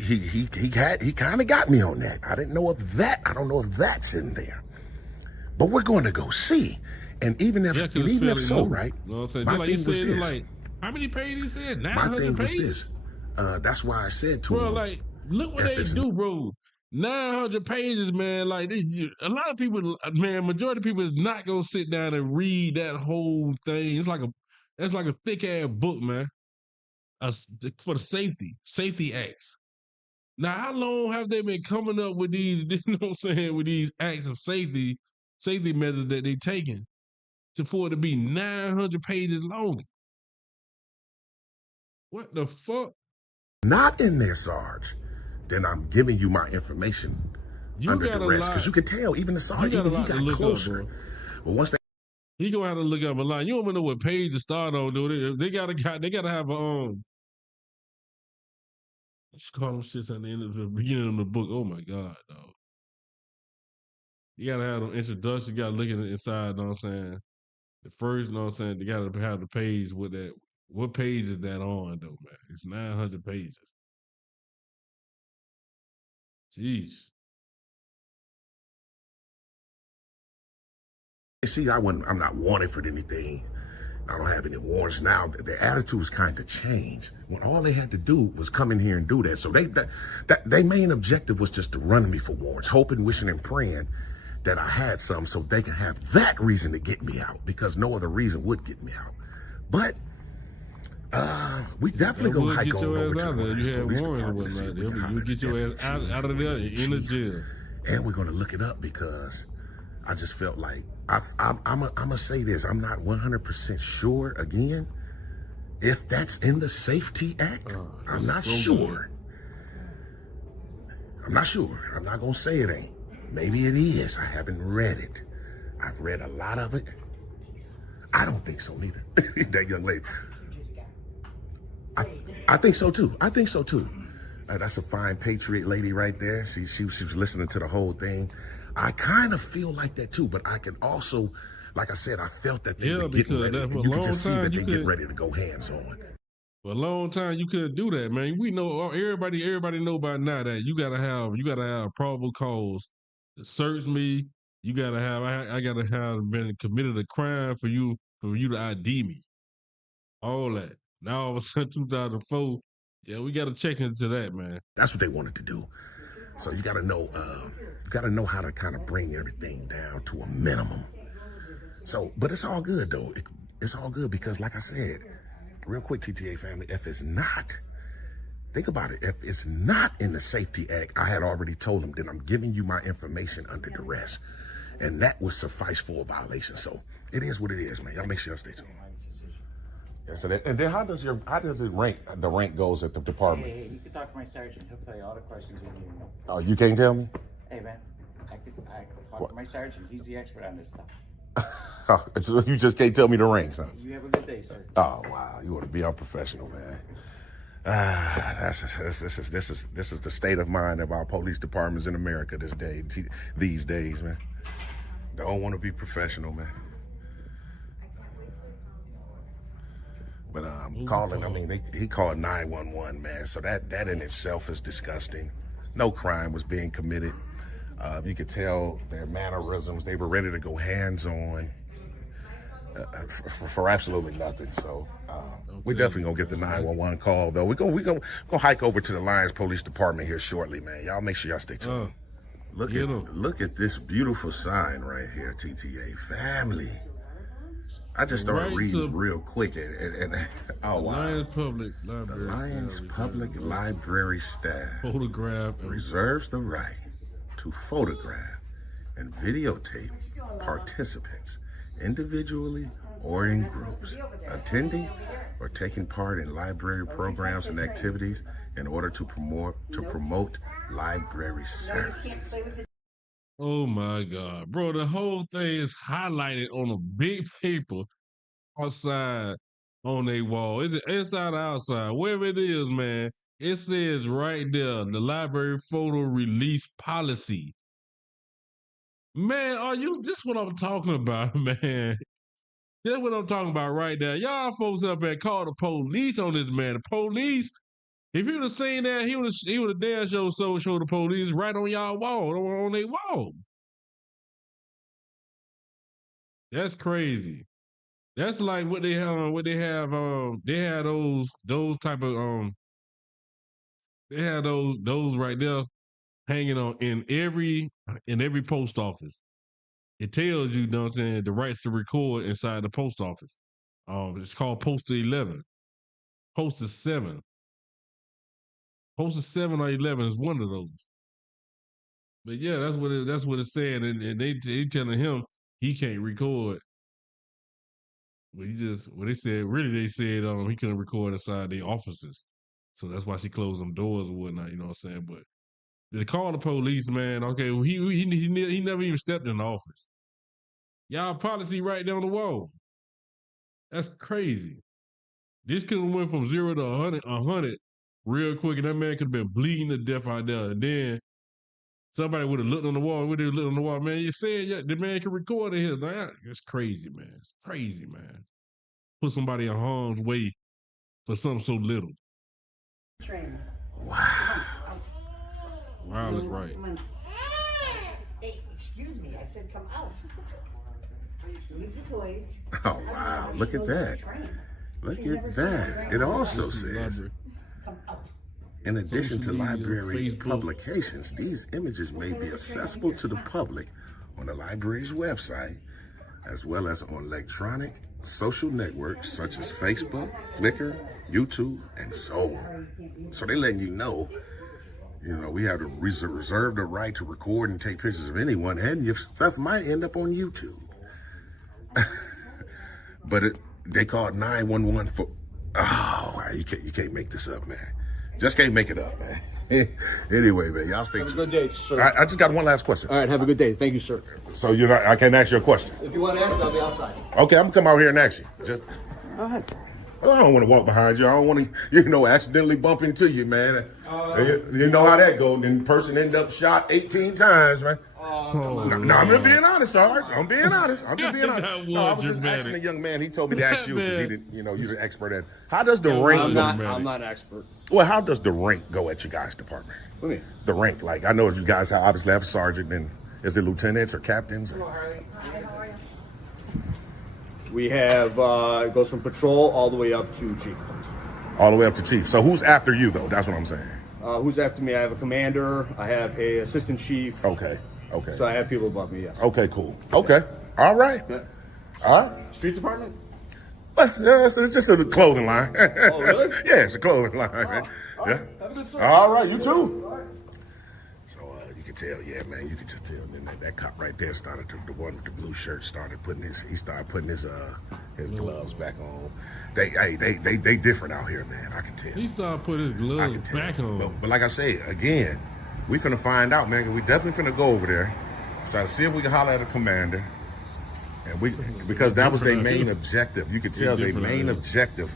kind of got me on that. I don't know if that's in there. But we're going to go see. And even if so, right? You know what I'm saying? My Like thing you was said, this. like, how many pages he said? My 900 thing was pages? this. That's why I said to Bro, him. like, look what if they it's do, bro. 900 pages, man. Like, a lot of people, man, majority of people is not going to sit down and read that whole thing. It's like a thick-ass book, man. For the safety acts. Now, how long have they been coming up with these, you know what I'm saying, with these acts of safety measures that they taking for it to be 900 pages long? What the fuck? Not in there, Sarge, then I'm giving you my information under duress. Because you can tell, even the sergeant, he got closer. But once they he gonna have to look up a line. You don't even know what page to start on, dude. They gotta have a let's call them shits at the end of the beginning of the book. Oh my god, dog. You gotta have them introduction. You gotta look at the inside. You know what I'm saying? The first, you know what I'm saying? You gotta have the page with that. What page is that on, though, man? It's 900 pages. Jeez. see, I'm not wanted for anything. I don't have any warrants now. Their attitudes kind of changed when all they had to do was come in here and do that. So their main objective was just to run me for warrants, hoping, wishing, and praying that I had some so they can have that reason to get me out, because no other reason would get me out. But we definitely gonna hike on over to the You had police warrants and department. whatnot. You get your ass out of there in the jail. And we're gonna look it up, because I just felt like I'm gonna say this. I'm not 100% sure again if that's in the Safety Act. I'm not sure. I'm not sure. I'm not gonna say it ain't. Maybe it is. I haven't read it. I've read a lot of it. I don't think so neither. That young lady. I think so too. I think so too. That's a fine patriot lady right there. She was listening to the whole thing. I kind of feel like that too, but I can also, like I said, I felt that they were getting ready. You could just see that they get ready to go hands on. For a long time, you couldn't do that, man. We know everybody know by now that you gotta have probable cause to search me. You gotta have I gotta have been committed a crime for you to ID me. all that. Now all of a sudden 2004, yeah, we got to check into that, man. That's what they wanted to do. So you got to know how to kind of bring everything down to a minimum. So, but it's all good though. It's all good because, like I said, real quick, TTA family, if it's not, think about it. If it's not in the Safety Act, I had already told them that I'm giving you my information under duress, and that would suffice for a violation. So it is what it is, man. Y'all make sure y'all stay tuned. Yeah, so and then how does it rank? The rank goes at the department. Hey, you can talk to my sergeant. He'll tell you all the questions you need to know. Oh, you can't tell me? Hey, man, I could talk to my sergeant. He's the expert on this stuff. Oh, so you just can't tell me the ranks, huh? You have a good day, sir. Oh wow, you want to be unprofessional, man. This is the state of mind of our police departments in America these days, man. Don't want to be professional, man. But calling, I mean, he called 911, man. So that in itself is disgusting. No crime was being committed. You could tell their mannerisms. They were ready to go hands-on for absolutely nothing. So we definitely gonna get the 911 call, though. We gonna hike over to the Lions Police Department here shortly, man. Y'all make sure y'all stay tuned. Look at this beautiful sign right here, TTA family. I just started reading real quick, and oh wow. Lions Public Library. The Lions Public Library staff Photograph reserves the right to photograph and videotape participants individually or in groups, attending or taking part in library programs and activities in order to promote library services. Oh my God, bro! The whole thing is highlighted on a big paper outside on a wall. Is it inside or outside? Wherever it is, man. It says right there, the library photo release policy. Man, this what I'm talking about, man. That's what I'm talking about right there. Y'all folks up there call the police on this man. The police, if you would have seen that, he would have damn show the police right on y'all wall, on their wall. That's crazy. That's like what they have. They had those type of They had those right there hanging on in every post office. It tells you know what I'm saying, the rights to record inside the post office. It's called Poster 11. Poster 7. Poster 7 or 11 is one of those. But yeah, that's what it's saying, and they telling him he can't record. But they said he couldn't record inside their offices. So that's why she closed them doors and whatnot, you know what I'm saying? But they call the police, man. Okay, well, he never even stepped in the office. Y'all policy right there on the wall. That's crazy. This could have went from 0 to 100 real quick, and that man could have been bleeding to death out there. And then somebody would have looked on the wall. Would have looked on the wall, man? You said the man can record in here. Like, it's crazy, man. It's crazy, man. Put somebody in harm's way for something so little. Wow. Wow, that's right. Hey, excuse me. I said come out. Leave the toys. Oh wow! Look at that. Look at that. It also says, in addition to library publications, these images may be accessible to the public on the library's website, as well as on electronic social networks such as Facebook, Flickr, YouTube, and so on. So they're letting you know, we have to reserve the right to record and take pictures of anyone, and your stuff might end up on YouTube. But they called 911 for. Oh, you can't make this up, man. Just can't make it up, man. Anyway, man, y'all stay tuned. Have a good day, sir. I just got one last question. All right, have a good day. Thank you, sir. So I can ask you a question. If you want to ask, I'll be outside. Okay, I'm gonna come out here and ask you. Just. Go ahead. I don't want to walk behind you. I don't want to, accidentally bump into you, man. You know how that goes. Then the person end up shot 18 times, man. No, I'm just being honest, Sarge. I'm being honest. I'm just being honest. No, I was just asking a young man. He told me to ask you because he didn't, you're an expert at it. How does the rank go? I'm not an expert. Well, how does the rank go at your guys' department? What do you mean? The rank, like I know you guys obviously have a sergeant, and is it lieutenants or captains? Or? We have, it goes from patrol all the way up to chief of police. All the way up to chief. So who's after you though? That's what I'm saying. Who's after me? I have a commander. I have a assistant chief. Okay. Okay. So I have people above me, yes. Okay, cool. Okay. All right. Yeah. All right. Street department? Well, yeah, it's just a clothing line. Oh, really? Yeah, it's a clothing line. All Yeah. right. Have a good Sunday. All right, you too. So you can tell, yeah, man, you can just tell. Then that cop right there started to, the one with the blue shirt started putting his gloves back on. They different out here, man. I can tell. He started putting his gloves back on. But like I say, again, we finna find out, man. We definitely finna go over there, try to see if we can holler at a commander, and because that was their main objective. You could tell their main objective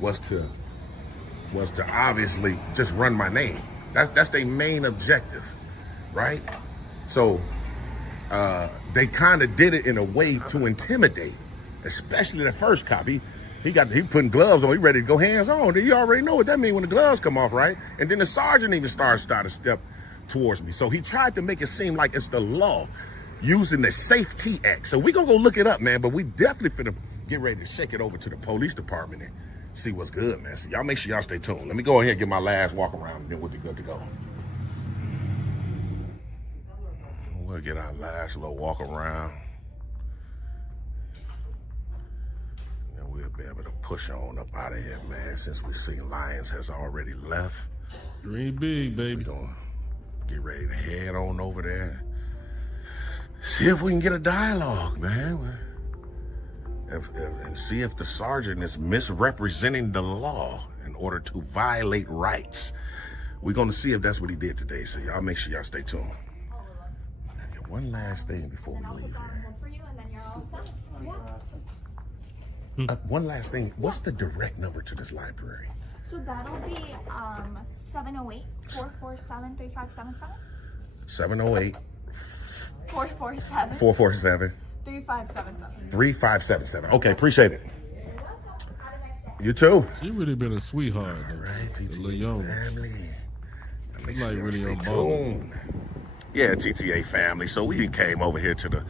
was to obviously just run my name. That's their main objective, right? So they kind of did it in a way to intimidate, especially the first cop. He putting gloves on. He ready to go hands on. You already know what that means when the gloves come off, right? And then the sergeant even started to step towards me. So he tried to make it seem like it's the law using the Safety Act. So we gonna go look it up, man. But we definitely finna get ready to shake it over to the police department and see what's good, man. So y'all make sure y'all stay tuned. Let me go ahead and get my last walk around, and then we'll be good to go. We'll get our last little walk around. And we'll be able to push on up out of here, man, since we see Lyons has already left. Dream big, baby. We're gonna get ready to head on over there. See if we can get a dialogue, man. And see if the sergeant is misrepresenting the law in order to violate rights. We're gonna see if that's what he did today. So y'all make sure y'all stay tuned. And one last thing before we leave here. For you, and then you're all set. One last thing. What's the direct number to this library? So that'll be 708-447-3577. 708 447 447 3577. 3577. Okay, appreciate it. You too. She really been a sweetheart. All right, A little young. family. She like really Stay young ball. tuned. Yeah, TTA family. So we came over here to the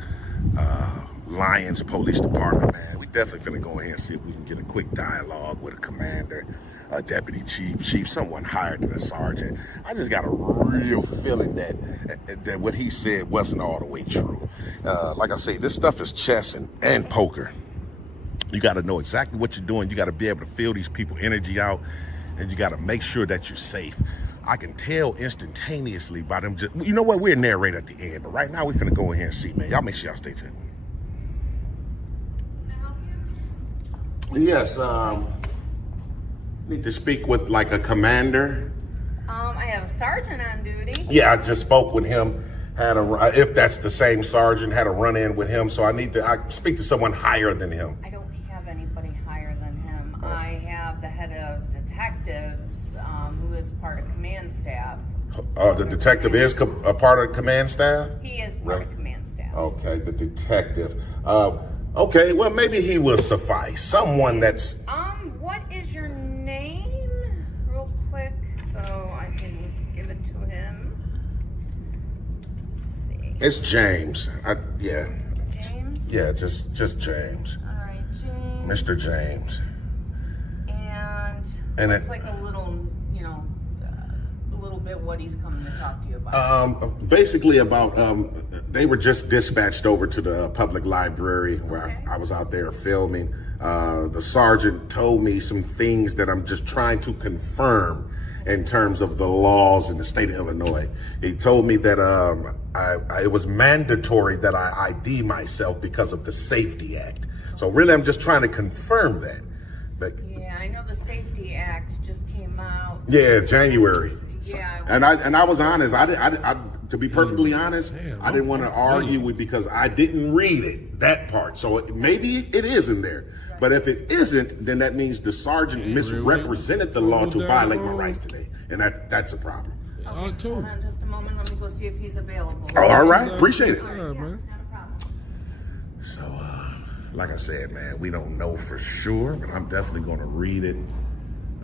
Lyons Police Department, man. We definitely finna go in here and see if we can get a quick dialogue with a commander, a deputy chief, someone higher than a sergeant. I just got a real feeling that what he said wasn't all the way true. Like I say, this stuff is chess and poker. You got to know exactly what you're doing. You got to be able to feel these people's energy out, and you got to make sure that you're safe. I can tell instantaneously by them. You know what? We'll narrate at the end, but right now we're finna go in here and see, man. Y'all make sure y'all stay tuned. Yes, need to speak with like a commander. I have a sergeant on duty. Yeah, I just spoke with him. If that's the same sergeant, had a run-in with him. So I speak to someone higher than him. I don't have anybody higher than him. I have the head of detectives, who is part of command staff. The detective is a part of command staff? He is part of command staff. Okay, the detective. Okay, well, maybe he will suffice. Someone that's... What is your name? Real quick, so I can give it to him. Let's see. It's James. Yeah. James? Yeah, just James. All right, James. Mr. James. And it's like a little, a little bit what he's coming to talk to you about. Basically about, they were just dispatched over to the public library where I was out there filming. The sergeant told me some things that I'm just trying to confirm in terms of the laws in the state of Illinois. He told me that it was mandatory that I ID myself because of the Safety Act. So really, I'm just trying to confirm that. But yeah, I know the Safety Act just came out. yeah, January. Yeah. And I was honest. I to be perfectly honest, I didn't want to argue with because I didn't read it, that part. So maybe it is in there. But if it isn't, then that means the sergeant misrepresented the law to violate my rights today. And that's a problem. Okay, hold on just a moment. Let me go see if he's available. Oh, all right. Appreciate it. All right, not a problem. So, like I said, man, we don't know for sure, but I'm definitely going to read it.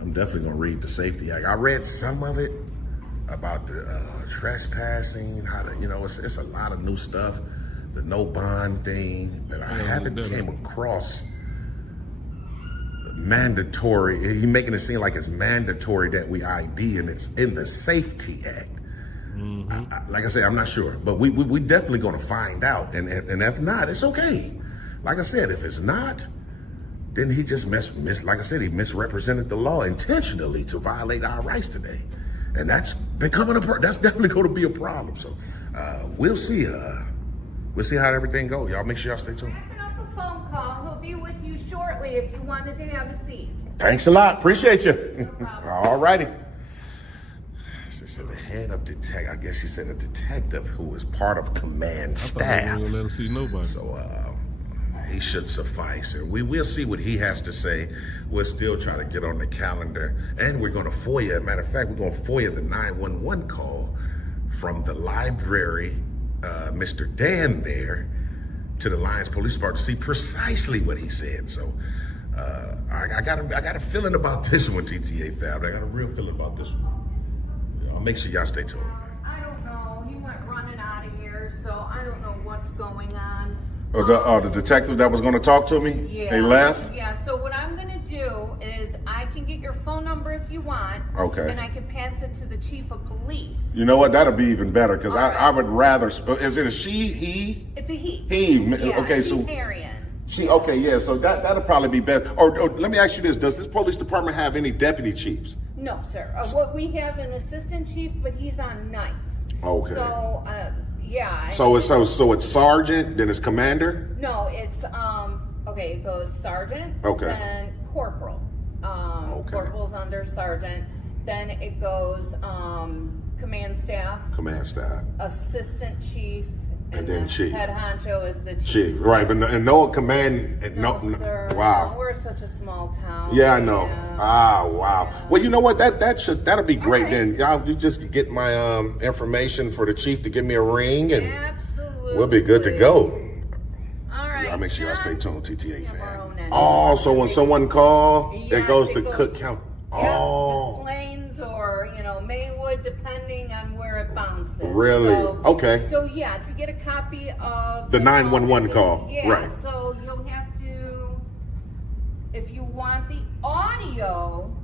I'm definitely going to read the Safety Act. I read some of it about the trespassing, how to, it's a lot of new stuff, the no bond thing, but I haven't came across mandatory. He's making it seem like it's mandatory that we ID, and it's in the Safety Act. Like I said, I'm not sure, but we definitely going to find out. And if not, it's okay. Like I said, if it's not, then he just like I said, he misrepresented the law intentionally to violate our rights today. And that's that's definitely going to be a problem. So we'll see. We'll see how everything goes. Y'all make sure y'all stay tuned. Wrapping up a phone call. He'll be with you shortly if you wanted to have a seat. Thanks a lot. Appreciate you. No problem. All righty. She said the head of detective. I guess she said a detective who was part of command staff. I thought they wouldn't let him see nobody. So he should suffice. And we'll see what he has to say. We're still trying to get on the calendar, and we're going to FOIA. As a matter of fact, we're going to FOIA the 911 call from the library, Mr. Dan there, to the Lions Police Department to see precisely what he said. So I got a feeling about this one, TTA Fab. I got a real feeling about this one. I'll make sure y'all stay tuned. I don't know. He went running out of here, so I don't know what's going on. The detective that was going to talk to me, Yeah. they left? Yeah, so what I'm going to do is I can get your phone number if you want. Okay. And I can pass it to the chief of police. You know what? That'll be even better, because All right. I would rather, is it a she, he? It's a he. He. Yeah, Okay, so. Chief Arian. Okay, yeah, so that'll probably be better. Or let me ask you this, does this police department have any deputy chiefs? No, sir. What we have an assistant chief, but he's on nights. Okay. So, yeah. So it's sergeant, then it's commander? No, it's okay, it goes sergeant, Okay. then corporal. Okay. Corporal's under sergeant. Then it goes command staff, assistant chief, And then chief. Head honcho is the chief. Chief, right, but no command, No, sir. wow. No, we're such a small town. Yeah, I know. Yeah. Ah, wow. Yeah. Well, you know what? That'll be great. right. Then y'all you just get my information for the chief to give me a ring, and Absolutely. we'll be good to go. All right. Y'all make sure y'all stay John. tuned, TTA We have our fan. own entity. Oh, so when someone call, Yeah, it goes it to goes- Cook County. Yeah, Oh, just Plains or Maywood, depending on where it bounces. Really? Okay. So yeah, to get a copy of The 911 call, yeah, right. So you'll have to, if you want the audio,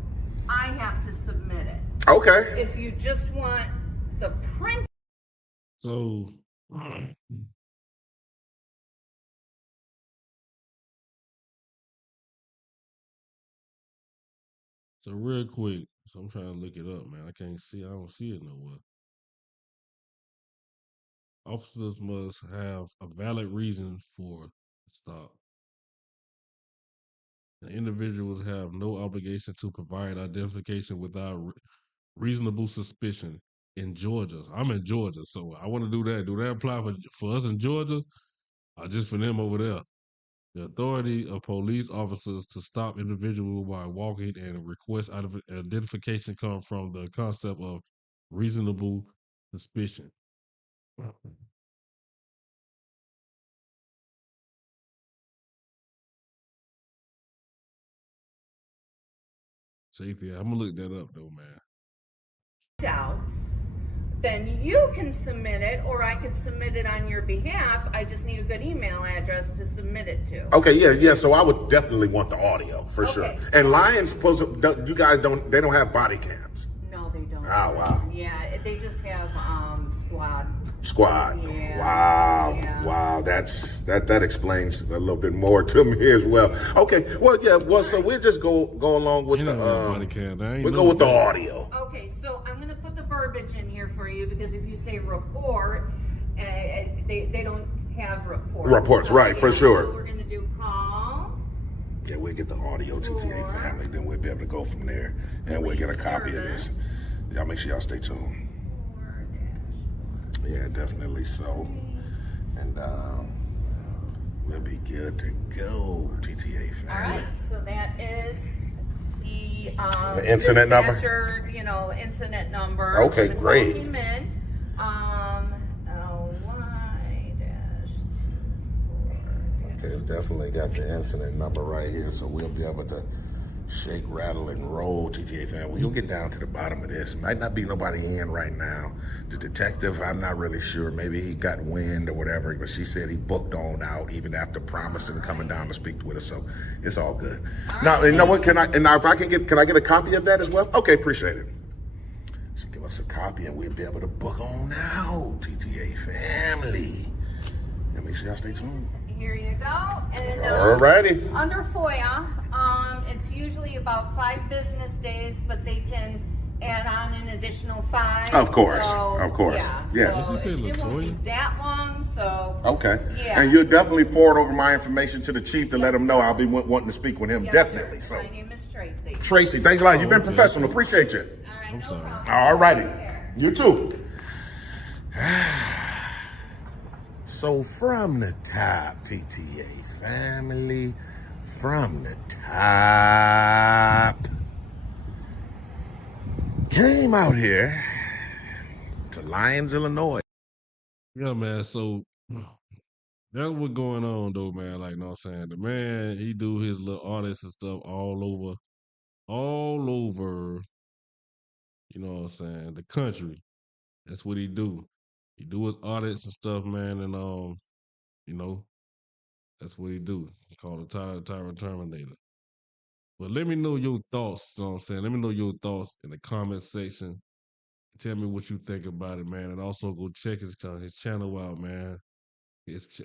I have to submit it. okay. If you just want the print. So so real quick, so I'm trying to look it up, man. I don't see it nowhere. Officers must have a valid reason for the stop. And individuals have no obligation to provide identification without reasonable suspicion in Georgia. I'm in Georgia, so I want to do that. Do that apply for us in Georgia or just for them over there? The authority of police officers to stop individuals while walking and request identification come from the concept of reasonable suspicion. Safety. I'm gonna look that up though, man. Doubts, then you can submit it, or I could submit it on your behalf. I just need a good email address to submit it to. Okay, yeah. So I would definitely want the audio for sure. Okay. And Lions, you guys don't don't have body cams. No, they don't. Oh, wow. Yeah, they just have Squad. Yeah. Wow. Yeah. Wow. That explains a little bit more to me as well. Okay. Well, yeah. Well, so we'll just go along with Ain't the no body cam. I ain't we'll know go with the that. audio. Okay, so I'm gonna put the verbiage in here for you because if you say report, they don't have reports. Reports, right, for sure. So we're gonna do call. Yeah, we'll get the audio, TTA family, then we'll be able to go from there, and we'll get a copy of this. Y'all make sure y'all stay tuned. Yeah, definitely so. And we'll be good to go, TTA family. All right, so that is the incident number? dispatcher, incident number. Okay, when the great. call came in. LY-24. Okay, definitely got the incident number right here, so we'll be able to Shake, rattle, and roll, TTA fan. Well, you'll get down to the bottom of this. Might not be nobody in right now. The detective, I'm not really sure. Maybe he got wind or whatever, but she said he booked on out even after promising coming down to speak with us. So it's all good. Now, you know what? Can I get a copy of that as well? Okay, appreciate it. So give us a copy and we'll be able to book on out, TTA family. Let me see. Y'all stay tuned. Here you go. And Alrighty. under FOIA, it's usually about 5 business days, but they can add on an additional 5. Of course, So, of course. Yeah. So Did you say it won't be Latoya? that long. So Okay. Yeah. And you'll definitely forward over my information to the chief to let him know I'll be wanting to speak with him. Yes, Definitely. sir. So, My name is Tracy. Tracy, thanks a lot. You've been okay. professional. Appreciate you. All right, I'm no sorry. problem. All righty. Take care. You too. So from the top, TTA family, from the top, came out here to Lyons, Illinois. Yeah, man. So that's what's going on, though, man. Like, you know what I'm saying? The man, he do his little audits and stuff all over, you know what I'm saying, the country. That's what he do. He do his audits and stuff, man, and you know, that's what he do. He called a tyrant terminator. But let me know your thoughts, you know what I'm saying? Let me know your thoughts in the comment section. Tell me what you think about it, man. And also go check his channel out, man. It's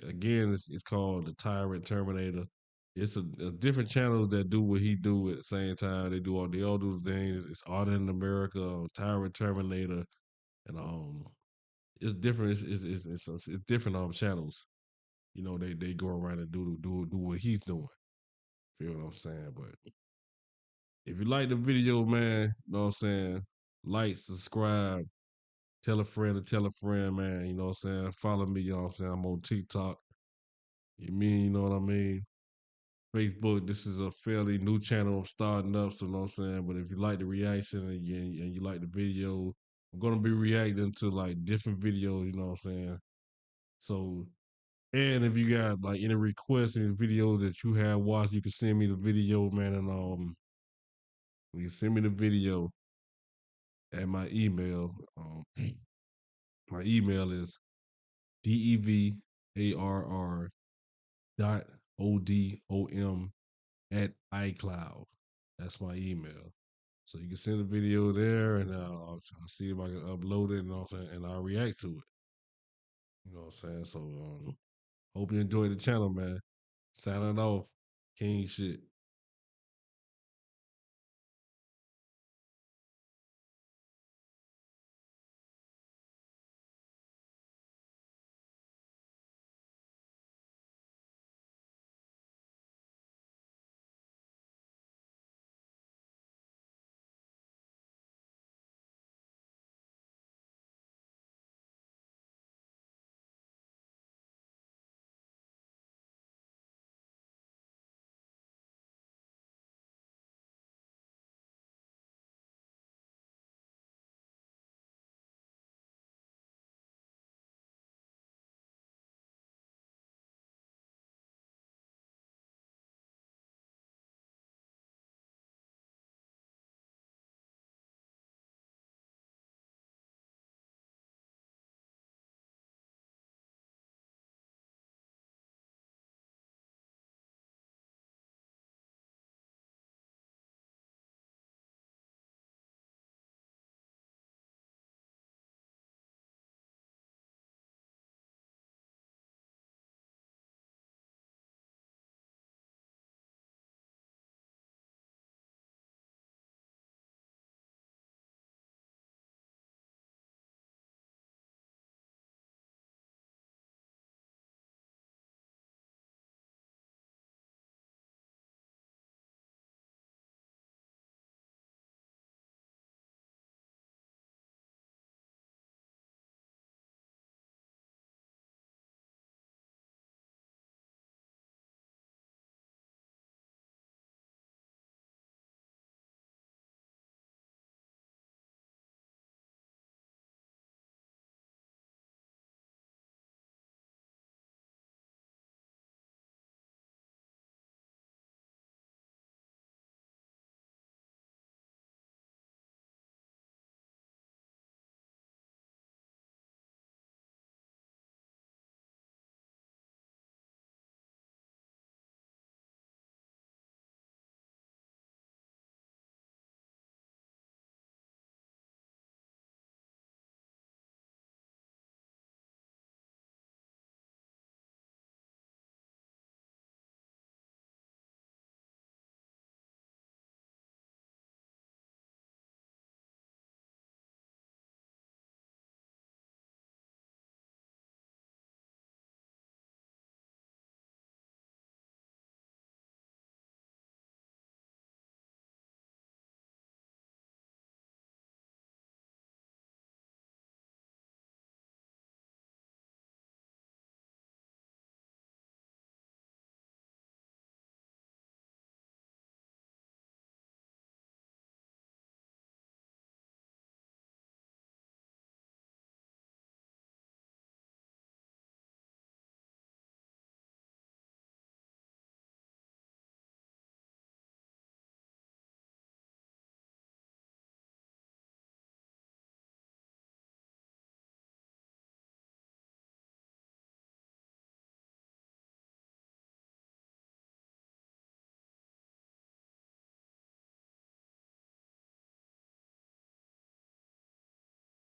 called the Tyrant Terminator. It's a different channels that do what he do at the same time. They all do the things. It's Audit in America, Tyrant Terminator, and it's different. It's different channels. You know, they go around and do what he's doing. Feel what I'm saying? But if you like the video, man, you know what I'm saying? Like, subscribe, tell a friend to tell a friend, man. You know what I'm saying? Follow me, you know what I'm saying? I'm on TikTok. You know what I mean? Facebook, this is a fairly new channel I'm starting up, so you know what I'm saying? But if you like the reaction and you like the video, I'm gonna be reacting to like different videos, you know what I'm saying? So, and if you got like any requests, any video that you have watched, you can send me the video, man, and you can send me the video at my email. My email is devarr.odom@iCloud. That's my email. So you can send a video there, and I'll see if I can upload it, you know what I'm saying, and I'll react to it. You know what I'm saying? So hope you enjoy the channel, man. Signing off, king shit.